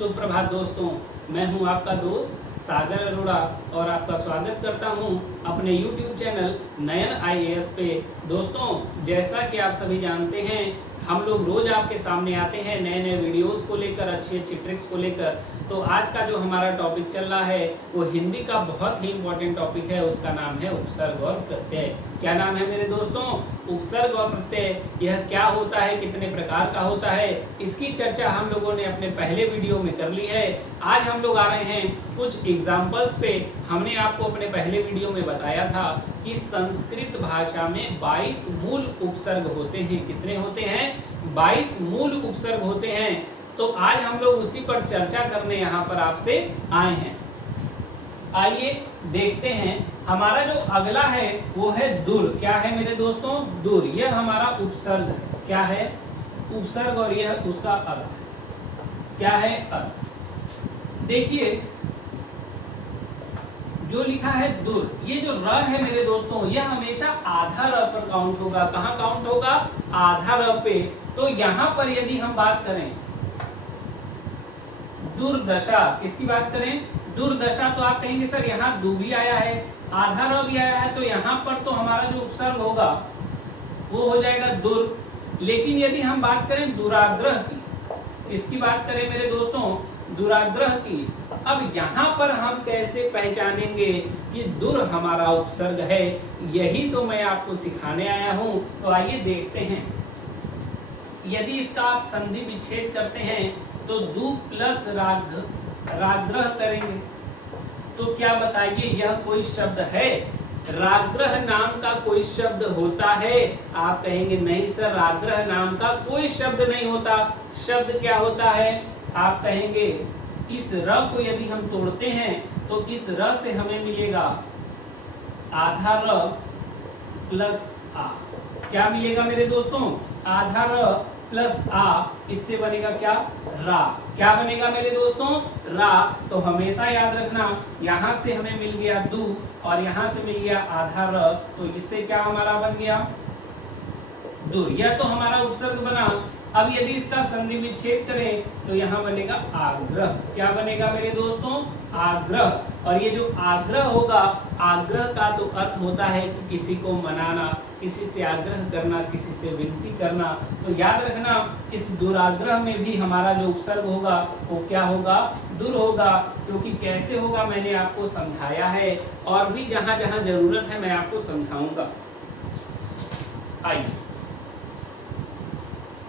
सुप्रभात दोस्तों, मैं हूं आपका दोस्त सागर अरोड़ा और आपका स्वागत करता हूं अपने YouTube चैनल नयन IAS पे। दोस्तों, जैसा कि आप सभी जानते हैं, हम लोग रोज आपके सामने आते हैं नए नए वीडियोस को लेकर, अच्छी अच्छी ट्रिक्स को लेकर। तो आज का जो हमारा टॉपिक चल रहा है वो हिंदी का बहुत ही इम्पोर्टेंट टॉपिक है। उसका नाम है उपसर्ग और प्रत्यय। क्या नाम है मेरे दोस्तों? उपसर्ग और प्रत्यय। यह क्या होता है, कितने प्रकार का होता है, इसकी चर्चा हम लोगों ने अपने पहले वीडियो में कर ली है। आज हम लोग आ रहे हैं कुछ एग्जाम्पल्स पे। हमने आपको अपने पहले वीडियो में बताया था कि संस्कृत भाषा में 22 मूल उपसर्ग होते हैं। कितने होते हैं? 22 मूल उपसर्ग होते हैं। तो आज हम लोग उसी पर चर्चा करने यहाँ पर आपसे आए हैं। आइए देखते हैं। हमारा जो अगला है वो है दूर। क्या है मेरे दोस्तों? दूर। यह हमारा उपसर्ग है। क्या है? उपसर्ग। और यह उसका अर्थ। क्या है? अर्थ। देखिए, जो लिखा है दूर, ये जो र है मेरे दोस्तों, यह हमेशा आधा र पर काउंट होगा। कहाँ काउंट होगा? आधा र पे। तो यहाँ पर यदि हम बात करें दुर्दशा, किसकी बात करें? दुर्दशा, तो आप कहेंगे सर यहाँ दू भी आया है, आधा र भी आया है, तो यहाँ पर तो हमारा जो उपसर्ग होगा वो हो जाएगा दुर। लेकिन यदि हम बात करें दुराग्रह की, इसकी बात करें मेरे दोस्तों दुराग्रह की, अब यहाँ पर हम कैसे पहचानेंगे कि दुर हमारा उपसर्ग है? यही तो मैं आपको सिखाने आया हूँ। तो आइए देखते हैं। यदि इसका आप संधि विच्छेद करते हैं तो दु प्लस राग्रह करेंगे तो क्या बताइए, यह कोई शब्द है? राग्रह नाम का कोई शब्द होता है? आप कहेंगे नहीं सर, राग्रह नाम का कोई शब्द नहीं होता। शब्द क्या होता है? आप कहेंगे इस र को यदि हम तोड़ते हैं तो इस र से हमें मिलेगा आधा र प्लस आ। क्या मिलेगा मेरे दोस्तों? आधा र प्लस आ। इससे बनेगा क्या? रा। क्या बनेगा मेरे दोस्तों? रा। तो हमेशा याद रखना, यहाँ से हमें मिल गया दू और यहाँ से मिल गया आधा र, तो इससे क्या हमारा बन गया? दूर। यह तो हमारा उपसर्ग बना। अब यदि इसका संधि विच्छेद करें तो यहाँ बनेगा आग्रह। क्या बनेगा मेरे दोस्तों? आग्रह। और ये जो आग्रह होगा, आग्रह का तो अर्थ होता है कि किसी को मनाना, किसी से आग्रह करना, किसी से विनती करना। तो याद रखना, इस दुराग्रह में भी हमारा जो उपसर्ग होगा वो क्या होगा? दुर होगा। क्योंकि कैसे होगा मैंने आपको समझाया है, और भी जहां जहां जरूरत है मैं आपको समझाऊंगा। आइए,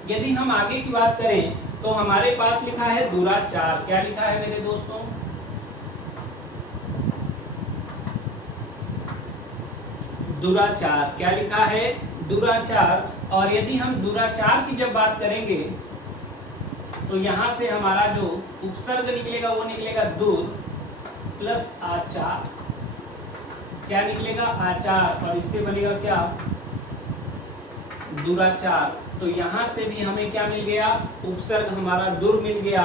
यदि हम आगे की बात करें तो हमारे पास लिखा है दुराचार। क्या लिखा है मेरे दोस्तों? दुराचार। क्या लिखा है? दुराचार। और यदि हम दुराचार की जब बात करेंगे तो यहां से हमारा जो उपसर्ग निकलेगा वो निकलेगा दूर प्लस आचार। क्या निकलेगा? आचार। और इससे बनेगा क्या? दुराचार। तो यहां से भी हमें क्या मिल गया? उपसर्ग हमारा दुर मिल गया।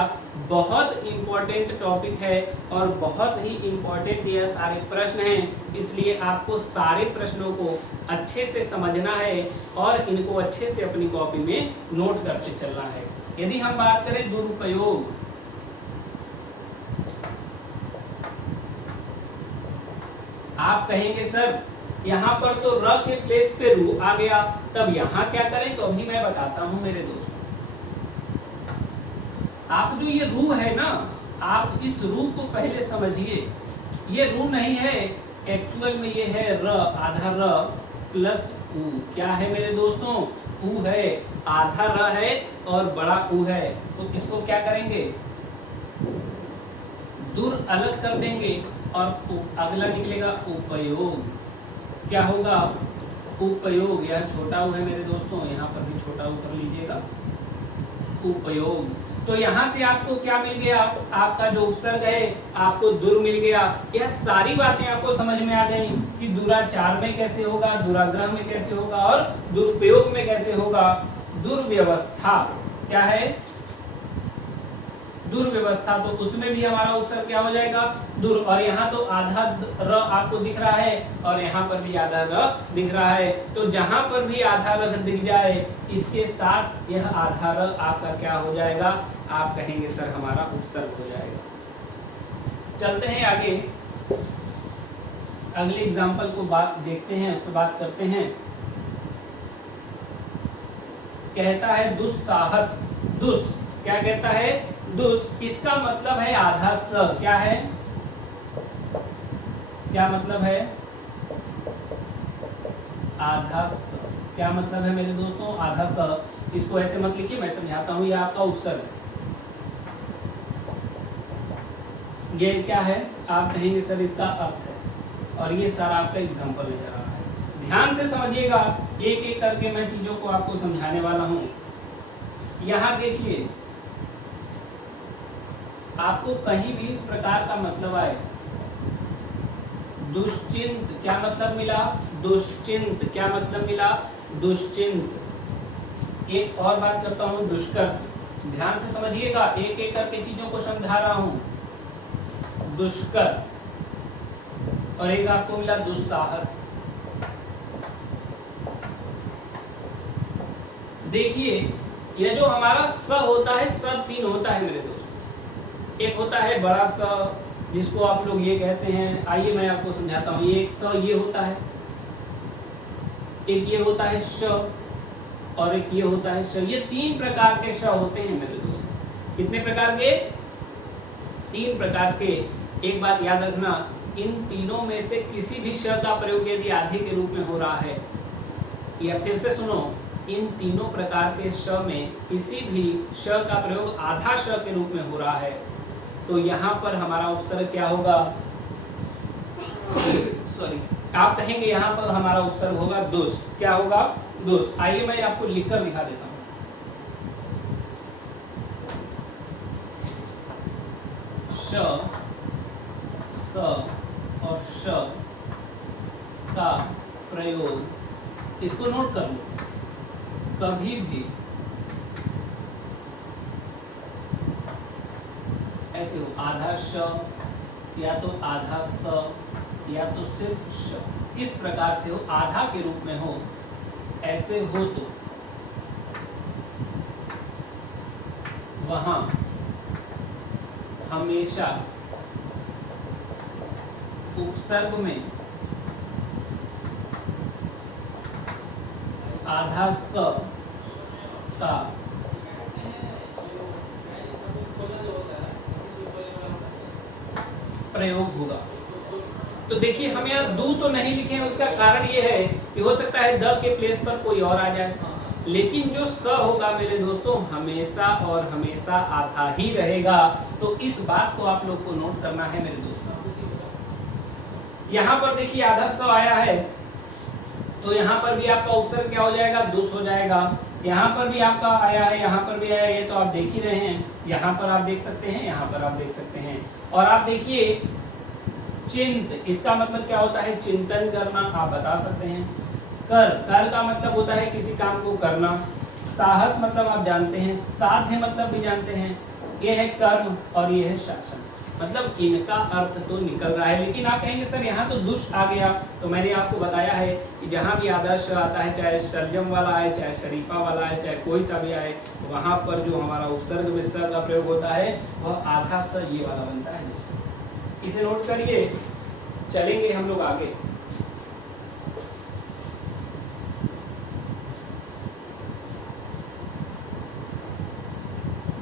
बहुत इंपॉर्टेंट टॉपिक है और बहुत ही इंपॉर्टेंट यह सारे प्रश्न हैं, इसलिए आपको सारे प्रश्नों को अच्छे से समझना है और इनको अच्छे से अपनी कॉपी में नोट करते चलना है। यदि हम बात करें दुरुपयोग, आप कहेंगे सर यहाँ पर तो र के प्लेस पे रू आ गया, तब यहाँ क्या करें? तो अभी मैं बताता हूँ मेरे दोस्तों। आप जो ये रू है ना, आप इस रू को पहले समझिए। ये रू नहीं है, एक्चुअल में ये है र, आधा र प्लस ऊ। क्या है मेरे दोस्तों? ऊ है। आधा र है और बड़ा ऊ है, तो इसको क्या करेंगे? दूर अलग कर देंगे और अगला निकलेगा उपयोग। क्या होगा? उपयोग। यह छोटा ऊ है मेरे दोस्तों, यहाँ पर भी छोटा ऊ कर लीजिएगा। उपयोग। तो यहाँ से आपको क्या मिल गया? आपका जो उपसर्ग है आपको दुर मिल गया। यह सारी बातें आपको समझ में आ गई कि दुराचार में कैसे होगा, दुराग्रह में कैसे होगा और दुरुपयोग में कैसे होगा। दुर्व्यवस्था। क्या है? दुर्व्यवस्था। तो उसमें भी हमारा उपसर्ग क्या हो जाएगा? दुर। और यहाँ तो आधा र आपको दिख रहा है और यहाँ पर भी आधा र दिख रहा है, तो जहां पर भी आधा र दिख जाए इसके साथ यह आधा र आपका क्या हो जाएगा? आप कहेंगे सर हमारा उपसर्ग हो जाएगा। चलते हैं आगे, अगले एग्जाम्पल को बात देखते हैं, उस पर बात करते हैं। कहता है दुस्साहस, दुस क्या कहता है, दुस, इसका मतलब है आधा स, क्या है, क्या मतलब है, आधा स, क्या मतलब है मेरे दोस्तों, आधा स। इसको ऐसे मत लिखिए, मैं समझाता हूं, ये आपका उपसर्ग है। ये क्या है, आप कहेंगे सर इसका अर्थ है, और ये सारा आपका एग्जाम्पल नजर आ रहा है। ध्यान से समझिएगा, एक एक करके मैं चीजों को आपको समझाने वाला हूं। यहां देखिए, आपको कहीं भी इस प्रकार का मतलब आए, दुश्चिंत क्या मतलब मिला, दुश्चिंत क्या मतलब मिला, दुश्चिंत। एक और बात करता हूं, दुष्कर, ध्यान से समझिएगा, एक एक करके चीजों को समझा रहा हूं। दुष्कर, और एक आपको मिला दुस्साहस। देखिए, यह जो हमारा स होता है, सब तीन होता है मेरे दोस्त। एक होता है बड़ा स, जिसको आप लोग ये कहते हैं, आइए मैं आपको समझाता हूँ। ये एक स ये होता है, एक ये होता है श, और एक ये होता है श। ये तीन प्रकार के श होते हैं मेरे दोस्त। कितने प्रकार के, तीन प्रकार के। एक बात याद रखना, इन तीनों में से किसी भी श का प्रयोग यदि आधे के रूप में हो रहा है, या फिर से सुनो, इन तीनों प्रकार के श में किसी भी श का प्रयोग आधा श के रूप में हो रहा है, तो यहाँ पर हमारा उपसर्ग क्या होगा, सॉरी, आप कहेंगे यहाँ पर हमारा उपसर्ग होगा दुस। क्या होगा, दुस। आइए मैं आपको लिखकर दिखा देता हूँ। श, स और श का प्रयोग, इसको नोट कर लो, कभी भी ऐसे हो, आधा श या तो आधा स या तो सिर्फ श, इस प्रकार से हो, आधा के रूप में हो, ऐसे हो तो वहां हमेशा उपसर्ग में आधा स का प्रयोग होगा। तो देखिए, हम यहाँ दू तो नहीं लिखे हैं, उसका कारण ये है कि हो सकता है द के प्लेस पर कोई और आ जाए, लेकिन जो स होगा मेरे दोस्तों हमेशा और हमेशा आधा ही रहेगा। तो इस बात को आप लोग को नोट करना है मेरे दोस्तों। यहाँ पर देखिए आधा स आया है, तो यहाँ पर भी आपका उपसर्ग क्या हो जाएगा, दुस हो जाएगा। यहाँ पर भी आपका आया है, यहाँ पर भी आया है, ये तो आप देख ही रहे हैं। यहाँ पर आप देख सकते हैं, यहाँ पर आप देख सकते हैं। और आप देखिए चिंत, इसका मतलब क्या होता है, चिंतन करना, आप बता सकते हैं। कर, कर का मतलब होता है किसी काम को करना। साहस मतलब आप जानते हैं, साध्य मतलब भी जानते हैं। ये है कर्म और ये है शासन, मतलब इनका अर्थ तो निकल रहा है। लेकिन आप कहेंगे सर यहाँ तो दुष्ट आ गया, तो मैंने आपको बताया है कि जहाँ भी आधा श आता है, चाहे शलजम वाला आए, चाहे शरीफा वाला आए, चाहे कोई सा भी आए, वहाँ पर जो हमारा उपसर्ग में स का प्रयोग होता है वह आधा स ये वाला बनता है। इसे नोट करिए, चलेंगे हम लोग आगे।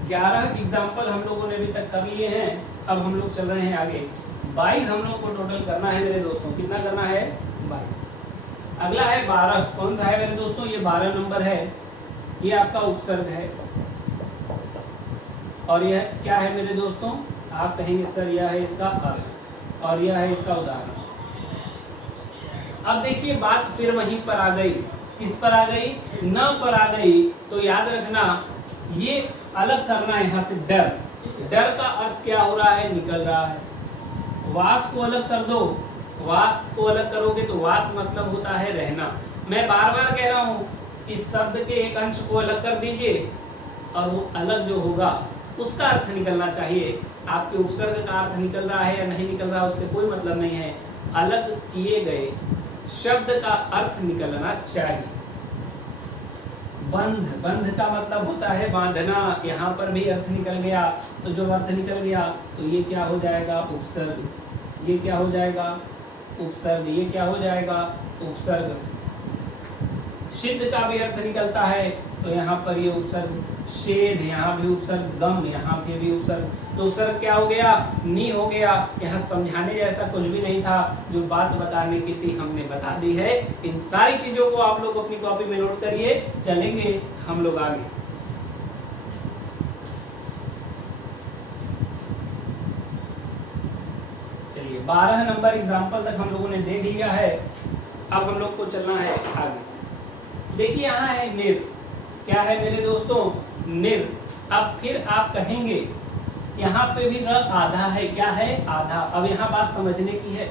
ग्यारह एग्जाम्पल हम लोगों ने अभी तक कर लिए हैं, अब हम लोग चल रहे हैं आगे। 22 हम लोग को टोटल करना है मेरे दोस्तों। कितना करना है, 22। अगला है 12। कौन सा है मेरे दोस्तों, ये 12 नंबर है। ये आपका उपसर्ग है, और यह क्या है मेरे दोस्तों, आप कहेंगे सर यह है इसका अर्थ और यह है इसका उदाहरण। अब देखिए बात फिर वहीं पर आ गई, किस पर आ गई, न पर आ गई। तो याद रखना, ये अलग करना है यहाँ से। डर, डर का अर्थ क्या हो रहा है, निकल रहा है। वास को अलग कर दो, वास को अलग करोगे तो वास मतलब होता है रहना। मैं बार बार कह रहा हूँ, इस शब्द के एक अंश को अलग कर दीजिए और वो अलग जो होगा उसका अर्थ निकलना चाहिए। आपके उपसर्ग का अर्थ निकल रहा है या नहीं निकल रहा उससे कोई मतलब नहीं है, अलग किए गए शब्द का अर्थ निकलना चाहिए। बंध, बंध का मतलब होता है बांधना। यहाँ पर भी अर्थ निकल गया, तो जो अर्थ निकल गया तो ये क्या हो जाएगा, उपसर्ग। ये क्या हो जाएगा, उपसर्ग। ये क्या हो जाएगा, उपसर्ग। सिद्ध का भी अर्थ निकलता है, तो यहाँ पर ये उपसर्ग। शेद, यहाँ भी उपसर्ग। गम, यहाँ पे भी उपसर्ग। तो उपसर्ग क्या हो गया, नी हो गया। यहाँ समझाने जैसा कुछ भी नहीं था, जो बात बताने की थी हमने बता दी है। इन सारी चीजों को आप लोग अपनी कॉपी में नोट करिए, चलेंगे हम लोग आगे। चलिए 12 नंबर एग्जाम्पल तक हम लोगों ने देख लिया है। अब हम लोग को चलना है आगे। देखिए यहाँ है निर। क्या है मेरे दोस्तों, निर। अब फिर आप कहेंगे यहाँ पे भी र आधा है। क्या है, आधा। अब यहाँ बात समझने की है।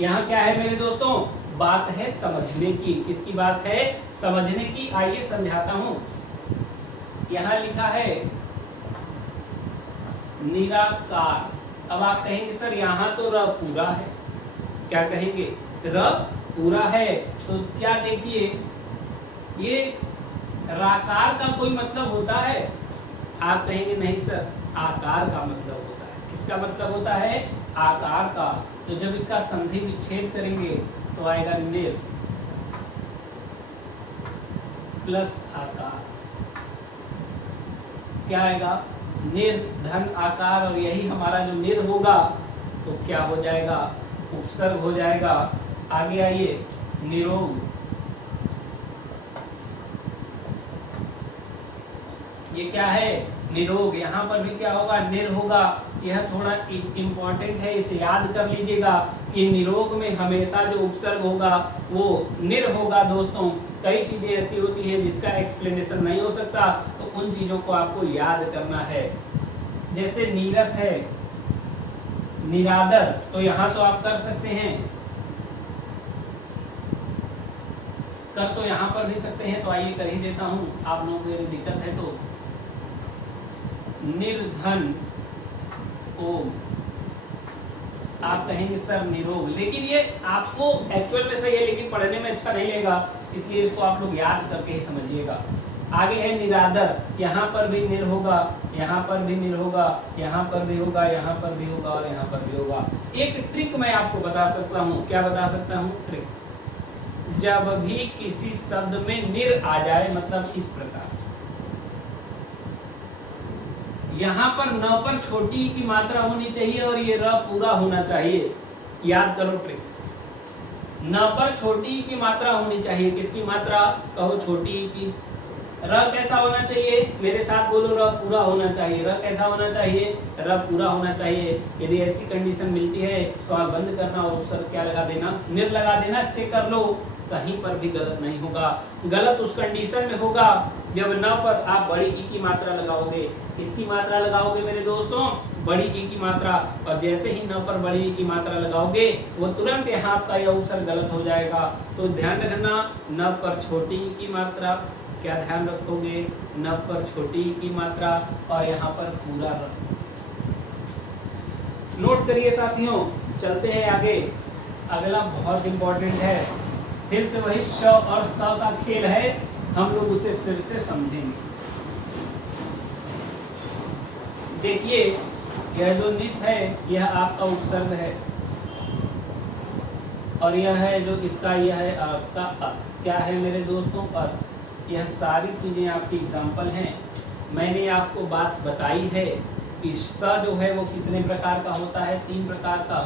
यहाँ क्या है मेरे दोस्तों, बात है समझने की। किसकी बात है, समझने की। आइए समझाता हूं। यहाँ लिखा है निराकार। अब आप कहेंगे सर यहाँ तो र पूरा है। क्या कहेंगे, र पूरा है। तो क्या देखिए, ये राकार का कोई मतलब होता है। आप कहेंगे नहीं सर, आकार का मतलब होता है। किसका मतलब होता है, आकार का। तो जब इसका संधि विच्छेद करेंगे तो आएगा निर प्लस आकार। क्या आएगा, निर धन आकार। और यही हमारा जो निर होगा तो क्या हो जाएगा, उपसर्ग हो जाएगा। आगे आइए, निरोग। ये क्या है, निरोग। यहाँ पर भी क्या होगा, निर होगा। यह थोड़ा इम्पोर्टेंट है, इसे याद कर लीजिएगा कि निरोग में हमेशा जो उपसर्ग होगा वो निर होगा। दोस्तों कई चीजें ऐसी होती है जिसका एक्सप्लेनेशन नहीं हो सकता, तो उन चीजों को आपको याद करना है। जैसे नीरस है, निरादर, तो यहाँ तो आप कर सकते हैं, कर तो यहाँ पर भी सकते हैं। तो आइए कर ही देता हूँ, आप लोगों को यदि दिक्कत है तो। निर्धन ओम, आप कहेंगे सर निरोग, लेकिन ये आपको एक्चुअल में सही है लेकिन पढ़ने में अच्छा नहीं लगेगा, इसलिए इसको आप लोग याद करके ही समझिएगा। आगे है निरादर। यहाँ पर भी निर होगा, यहाँ पर भी निर होगा, यहाँ पर भी होगा, यहाँ पर भी होगा और यहाँ पर भी होगा। एक ट्रिक मैं आपको बता सकता हूँ। क्या बता सकता हूँ, ट्रिक। जब भी किसी शब्द में निर आ जाए, मतलब इस प्रकार से, यहाँ पर न पर छोटी की मात्रा होनी चाहिए और ये र पूरा होना चाहिए। याद करो ट्रिक। न पर छोटी की मात्रा होनी चाहिए। किसकी मात्रा, कहो छोटी की। र कैसा होना चाहिए, मेरे साथ बोलो, र पूरा होना चाहिए। र कैसा होना चाहिए, र पूरा होना चाहिए। यदि ऐसी कंडीशन मिलती है तो आप बंद करना और उपसर्ग क्या लगा देना, निर लगा देना। चेक कर लो, कहीं पर भी गलत नहीं होगा। गलत उस कंडीशन में होगा जब न पर आप बड़ी ई की मात्रा लगाओगे। किसकी मात्रा लगाओगे मेरे दोस्तों, बड़ी ई की मात्रा। और जैसे ही न पर बड़ी ई की मात्रा लगाओगे वो तुरंत यहाँ आपका यह उपसर्ग गलत हो जाएगा। तो ध्यान रखना, न पर छोटी ई की मात्रा। क्या ध्यान रखोगे, न पर छोटी ई की मात्रा और यहाँ पर पूरा र। नोट करिए साथियों, चलते हैं आगे। अगला बहुत इंपॉर्टेंट है, फिर से वही श और स का खेल है, हम लोग उसे फिर से समझेंगे। देखिए यह जो निस है यह आपका उपसर्ग है और यह है जो इसका, यह है आपका क्या है मेरे दोस्तों, और यह सारी चीजें आपकी एग्जाम्पल हैं। मैंने आपको बात बताई है कि स जो है वो कितने प्रकार का होता है, 3 प्रकार का।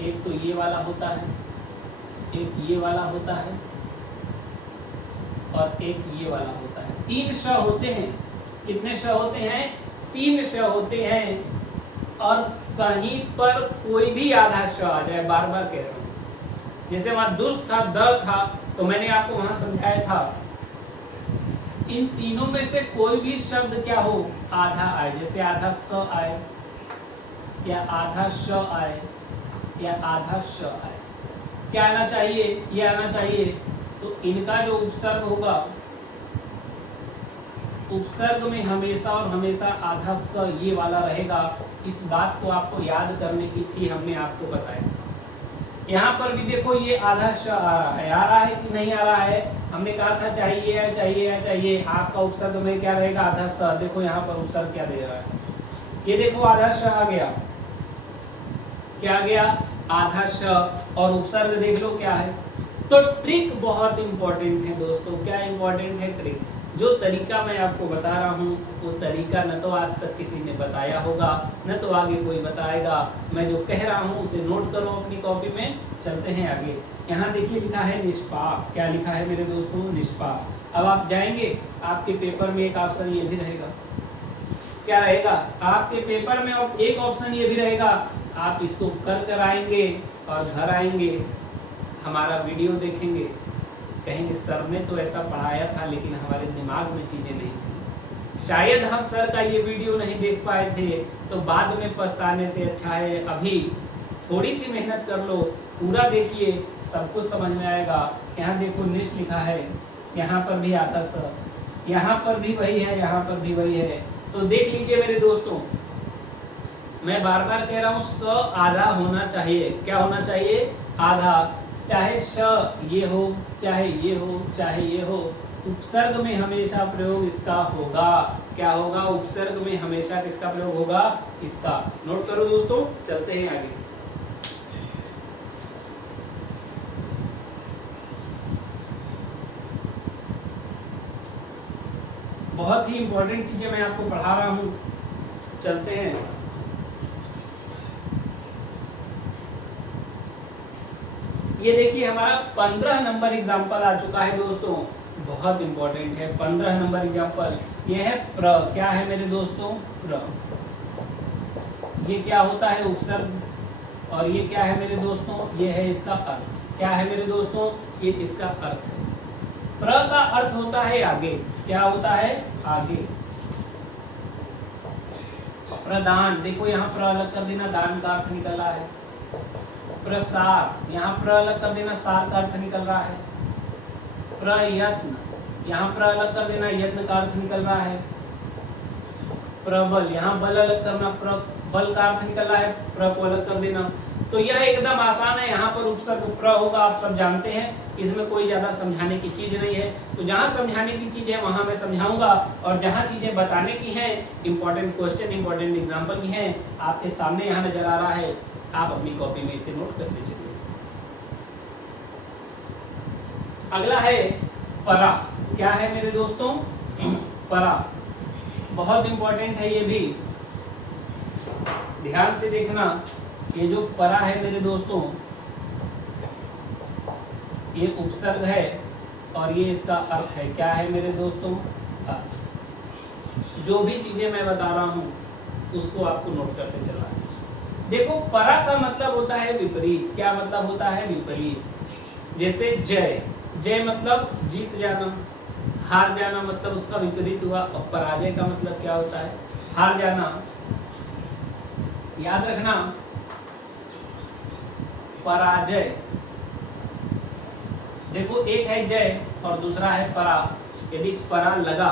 एक तो ये वाला होता है, एक ये वाला होता है और एक ये वाला होता है। 3 श होते हैं। कितने श होते हैं, 3 श होते हैं। और कहीं पर कोई भी आधा श आ जाए, बार बार कह रहा हूं, जैसे वहां दुष्ट था, द था, तो मैंने आपको वहां समझाया था। इन तीनों में से कोई भी शब्द क्या हो, आधा आए। जैसे आधा स आए या आधा श आए या आधा श आए, क्या आना चाहिए, ये आना चाहिए। तो इनका जो उपसर्ग होगा, उपसर्ग में हमेशा और हमेशा आधा स ये वाला रहेगा। इस बात को आपको याद करने की थी, हमने आपको बताया। यहाँ पर भी देखो ये आधा श आ रहा है कि नहीं आ रहा है। हमने कहा था चाहिए या चाहिए या चाहिए, आपका उपसर्ग में क्या रहेगा, आधा स। देखो यहाँ पर उपसर्ग क्या दे रहा है, ये देखो आधा श आ गया, क्या आ गया, आधा श। और उपसर्ग देख लो क्या है। तो ट्रिक बहुत इंपॉर्टेंट है दोस्तों। क्या इंपॉर्टेंट है? ट्रिक। जो तरीका मैं आपको बता रहा हूँ वो तरीका न तो आज तक किसी ने बताया होगा, न तो आगे कोई बताएगा। मैं जो कह रहा हूँ उसे नोट करो अपनी कॉपी में। चलते हैं आगे। यहाँ देखिए लिखा है निष्पाप। क्या लिखा है मेरे दोस्तों? निष्पाप। अब आप जाएंगे, आपके पेपर में एक ऑप्शन ये भी रहेगा। क्या रहेगा आपके पेपर में? और एक ऑप्शन ये भी रहेगा, आप इसको कर आएंगे और घर आएंगे, हमारा वीडियो देखेंगे, कहेंगे सर ने तो ऐसा पढ़ाया था लेकिन हमारे दिमाग में चीजें नहीं थी, शायद हम सर का ये वीडियो नहीं देख पाए थे, तो बाद में पछताने से अच्छा है अभी थोड़ी सी मेहनत कर लो, पूरा देखिए, सब कुछ समझ में आएगा। यहाँ देखो निश लिखा है, यहाँ पर भी आता स, यहाँ पर भी वही है, यहाँ पर भी वही है। तो देख लीजिए मेरे दोस्तों, मैं बार बार कह रहा हूँ स आधा होना चाहिए। क्या होना चाहिए? आधा। चाहे श ये हो, चाहे ये हो, चाहे ये हो, उपसर्ग में हमेशा प्रयोग इसका होगा। क्या होगा? उपसर्ग में हमेशा किसका प्रयोग होगा? इसका। नोट करो दोस्तों, चलते हैं आगे। बहुत ही इंपॉर्टेंट चीजें मैं आपको पढ़ा रहा हूं, चलते हैं। ये देखिए हमारा 15 नंबर एग्जाम्पल आ चुका है दोस्तों, बहुत इंपॉर्टेंट है। 15 नंबर एग्जाम्पल ये है प्र। क्या है मेरे दोस्तों? प्र। ये क्या होता है? उपसर्ग। और ये क्या है मेरे दोस्तों? ये है इसका अर्थ। क्या है मेरे दोस्तों? ये इसका अर्थ है। प्र का अर्थ होता है आगे। क्या होता है? आगे। प्रदान, देखो यहाँ प्र अलग कर देना, दान का अर्थ निकल रहा है। प्रसार, यहाँ प्र अलग कर देना, सार का अर्थ निकल रहा है। प्रयत्न, यहाँ प्र अलग कर देना, यत्न का अर्थ निकल रहा है। प्रबल, यहाँ बल अलग करना, बल का अर्थ निकल रहा है, प्र को अलग कर देना। तो यह एकदम आसान है। यहाँ पर उपसर्ग प्र होगा, आप सब जानते हैं, इसमें कोई ज्यादा समझाने की चीज नहीं है। तो जहाँ समझाने की चीज है वहां मैं समझाऊंगा, और जहाँ चीजें बताने की हैं, इंपॉर्टेंट क्वेश्चन, इंपॉर्टेंट एग्जाम्पल भी हैं, आपके सामने यहाँ नजर आ रहा है, आप अपनी कॉपी में इसे नोट करते चलिए। अगला है परा। क्या है मेरे दोस्तों? परा। बहुत इंपॉर्टेंट है ये भी, ध्यान से देखना। ये जो परा है मेरे दोस्तों, ये उपसर्ग है और ये इसका अर्थ है। क्या है मेरे दोस्तों? अर्थ। जो भी चीजें मैं बता रहा हूं उसको आपको नोट करते चलना है। देखो परा का मतलब होता है विपरीत। क्या मतलब होता है? विपरीत। जैसे जय, जय मतलब जीत जाना, हार जाना मतलब उसका विपरीत हुआ। और पराजय का मतलब क्या होता है? हार जाना। याद रखना, पराजय, देखो एक है जय और दूसरा है परा। यदि परा लगा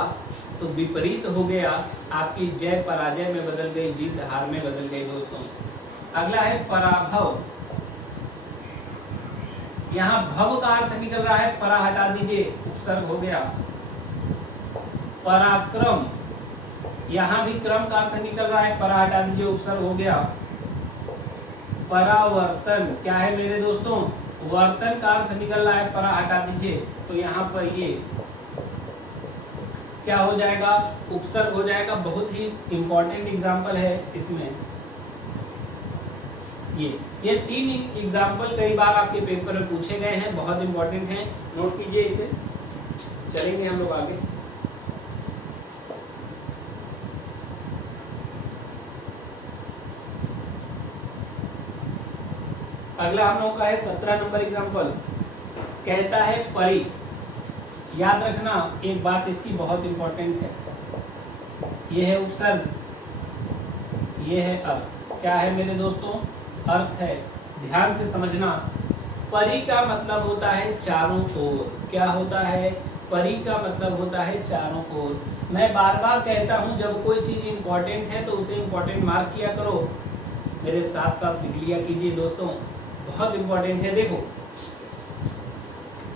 तो विपरीत हो गया, आपकी जय पराजय में बदल गई, जीत हार में बदल गई दोस्तों। अगला है पराभव। यहाँ भव का अर्थ निकल रहा है, परा हटा दीजिए, उपसर्ग हो गया। पराक्रम, यहाँ भी क्रम का अर्थ निकल रहा है, परा हटा दीजिए, उपसर्ग हो गया। परावर्तन, क्या है मेरे दोस्तों? वर्तन का अर्थ निकल रहा है, परा हटा दीजिए, तो यहाँ पर ये क्या हो जाएगा? उपसर्ग हो जाएगा। बहुत ही इंपॉर्टेंट एग्जाम्पल है इसमें। ये 3 एग्जाम्पल कई बार आपके पेपर में पूछे गए हैं, बहुत इंपॉर्टेंट हैं, नोट कीजिए इसे। चलेंगे हम लोग आगे। अगला हम लोग का है 17 नंबर एग्जाम्पल, कहता है परी। याद रखना एक बात इसकी बहुत इंपॉर्टेंट है, ये है उपसर्ग, ये है अर्थ। क्या है मेरे दोस्तों? अर्थ है। ध्यान से समझना, परी का मतलब होता है चारों ओर। क्या होता है? परी का मतलब होता है चारों ओर। मैं बार बार कहता हूं, जब कोई चीज इंपॉर्टेंट है तो उसे इंपॉर्टेंट मार्क किया करो, मेरे साथ साथ लिख लिया कीजिए दोस्तों। बहुत इंपॉर्टेंट है। देखो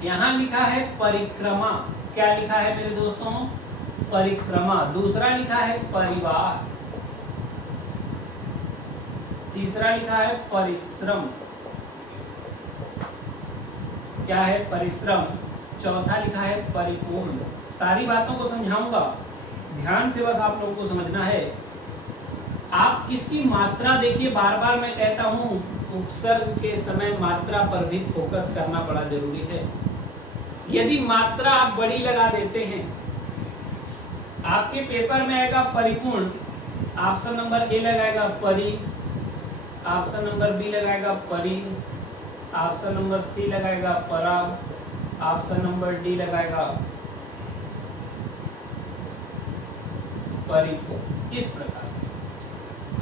यहां लिखा है परिक्रमा, क्या लिखा है मेरे दोस्तों? परिक्रमा। दूसरा लिखा है परिवार, तीसरा लिखा है परिश्रम, क्या है? परिश्रम। चौथा लिखा है परिपूर्ण। सारी बातों को समझाऊंगा, ध्यान से बस आप लोगों को समझना है। आप किसकी मात्रा देखिए, बार बार मैं कहता हूं उपसर्ग के समय मात्रा पर भी फोकस करना बड़ा जरूरी है। यदि मात्रा आप बड़ी लगा देते हैं, आपके पेपर में आएगा परिपूर्ण, ऑप्शन नंबर ए लगाएगा परि, ऑप्शन नंबर बी लगाएगा परि, ऑप्शन नंबर सी लगाएगा परा, ऑप्शन नंबर डी लगाएगा परिपूर्ण। इस प्रकार से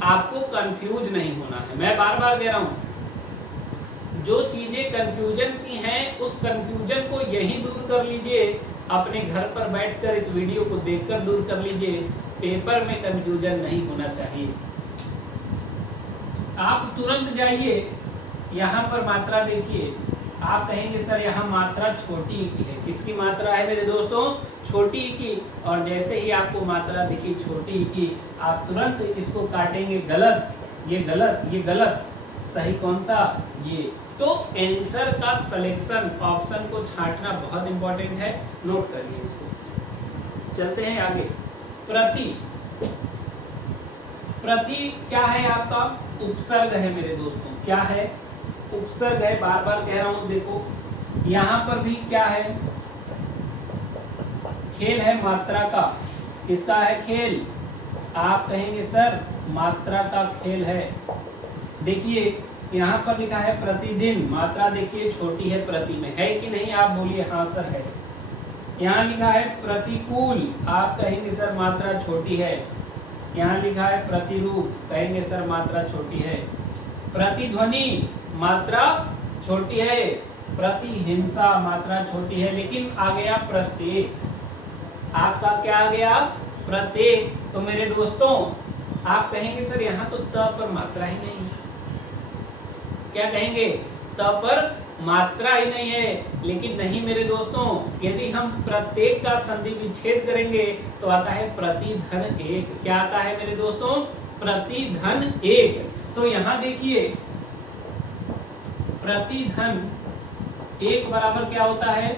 आपको कंफ्यूज नहीं होना है। मैं बार बार कह रहा हूं, जो चीजें कंफ्यूजन की हैं उस कंफ्यूजन को यहीं दूर कर लीजिए, अपने घर पर बैठकर इस वीडियो को देखकर दूर कर लीजिए। पेपर में कंफ्यूजन नहीं होना चाहिए। आप तुरंत जाइए, यहाँ पर मात्रा देखिए, आप कहेंगे सर यहाँ मात्रा छोटी ई की है। किसकी मात्रा है मेरे दोस्तों? छोटी ई की। और जैसे ही आपको मात्रा दिखी छोटी ई की, आप तुरंत इसको काटेंगे, गलत, ये गलत, ये गलत, सही कौन सा? ये। तो आंसर का सिलेक्शन, ऑप्शन को छांटना बहुत इंपॉर्टेंट है, नोट करिए इसको। चलते हैं आगे। प्रति, प्रति क्या है? आपका उपसर्ग है मेरे दोस्तों। क्या है? उपसर्ग है। बार बार कह रहा हूं, देखो यहां पर भी क्या है? खेल है मात्रा का। किसका है खेल? आप कहेंगे सर मात्रा का खेल है। देखिए यहाँ पर लिखा है प्रतिदिन, मात्रा देखिए छोटी है प्रति में, है कि नहीं? आप बोलिए हाँ सर है। यहाँ लिखा है प्रतिकूल, आप कहेंगे सर मात्रा छोटी है। यहाँ लिखा है प्रतिरूप, कहेंगे सर मात्रा छोटी है। प्रतिध्वनि, मात्रा छोटी है। प्रतिहिंसा, मात्रा छोटी है। लेकिन आ गया प्रत्येक, आपका क्या आ गया? प्रत्येक। तो मेरे दोस्तों आप कहेंगे सर यहाँ तो त पर मात्रा ही नहीं है। क्या कहेंगे? त पर मात्रा ही नहीं है। लेकिन नहीं मेरे दोस्तों, यदि हम प्रत्येक का संधि विच्छेद करेंगे तो आता है प्रतिधन एक। क्या आता है मेरे दोस्तों? प्रतिधन एक। तो यहाँ देखिए प्रतिधन एक बराबर क्या होता है?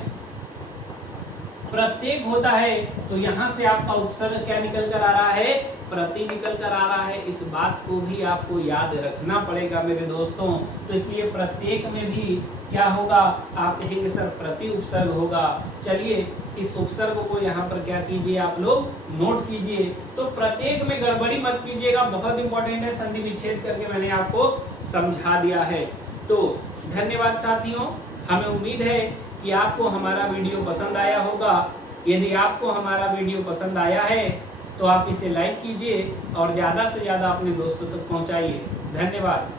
प्रत्येक होता है। तो यहाँ से आपका उपसर्ग क्या निकल कर आ रहा है? प्रति निकल कर आ रहा है। इस बात को भी आपको याद रखना पड़ेगा मेरे दोस्तों। तो इसलिए प्रत्येक में भी क्या होगा? आप कहेंगे सर प्रति उपसर्ग होगा। चलिए इस उपसर्ग को यहाँ पर क्या कीजिए, आप लोग नोट कीजिए। तो प्रत्येक में गड़बड़ी मत कीजिएगा, बहुत इंपॉर्टेंट है। संधि विच्छेद करके मैंने आपको समझा दिया है। तो धन्यवाद साथियों, हमें उम्मीद है कि आपको हमारा वीडियो पसंद आया होगा। यदि आपको हमारा वीडियो पसंद आया है तो आप इसे लाइक कीजिए और ज़्यादा से ज़्यादा अपने दोस्तों तक पहुंचाइए। धन्यवाद।